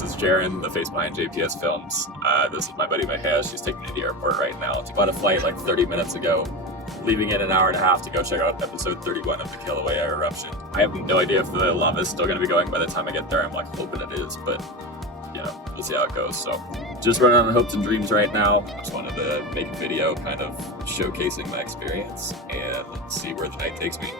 this is Jeron, the face behind JPS Films. This is my buddy Mahia. She's taking me to the airport right now. She bought a flight like 30 minutes ago, leaving in an hour and a half to go check out episode 31 of the Kīlauea Eruption. I have no idea if the lava is still going to be going by the time I get there. I'm like hoping it is, but you know, we'll see how it goes. So just running on hopes and dreams right now. I just wanted to make a video kind of showcasing my experience and see where the night takes me.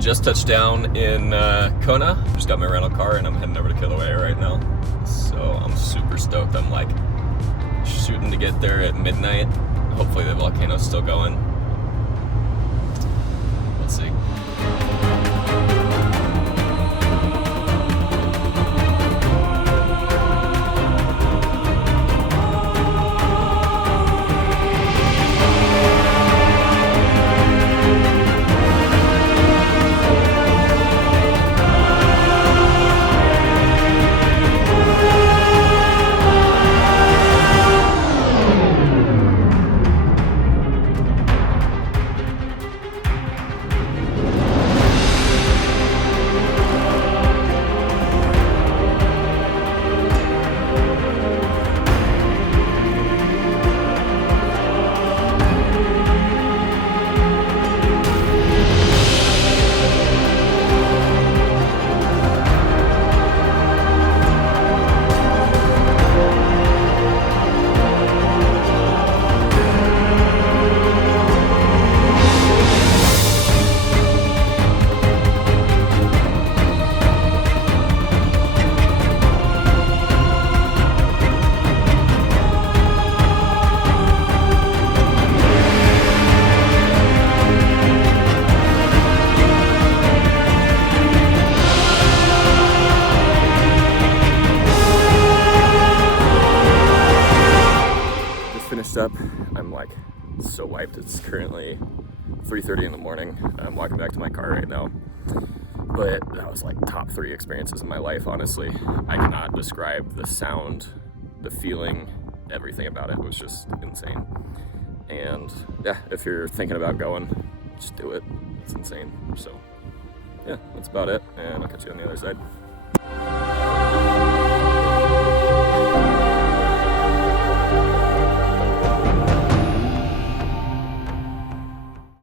Just touched down in Kona. Just got my rental car and I'm heading over to Kilauea right now. So I'm super stoked. I'm like shooting to get there at midnight. Hopefully the volcano's still going. Let's see. Up. I'm like so wiped. It's currently 3:30 in the morning. I'm walking back to my car right now. But that was like top 3 experiences in my life, honestly. I cannot describe the sound, the feeling, everything about it. It was just insane. And yeah, if you're thinking about going, just do it. It's insane. So yeah, that's about it. And I'll catch you on the other side.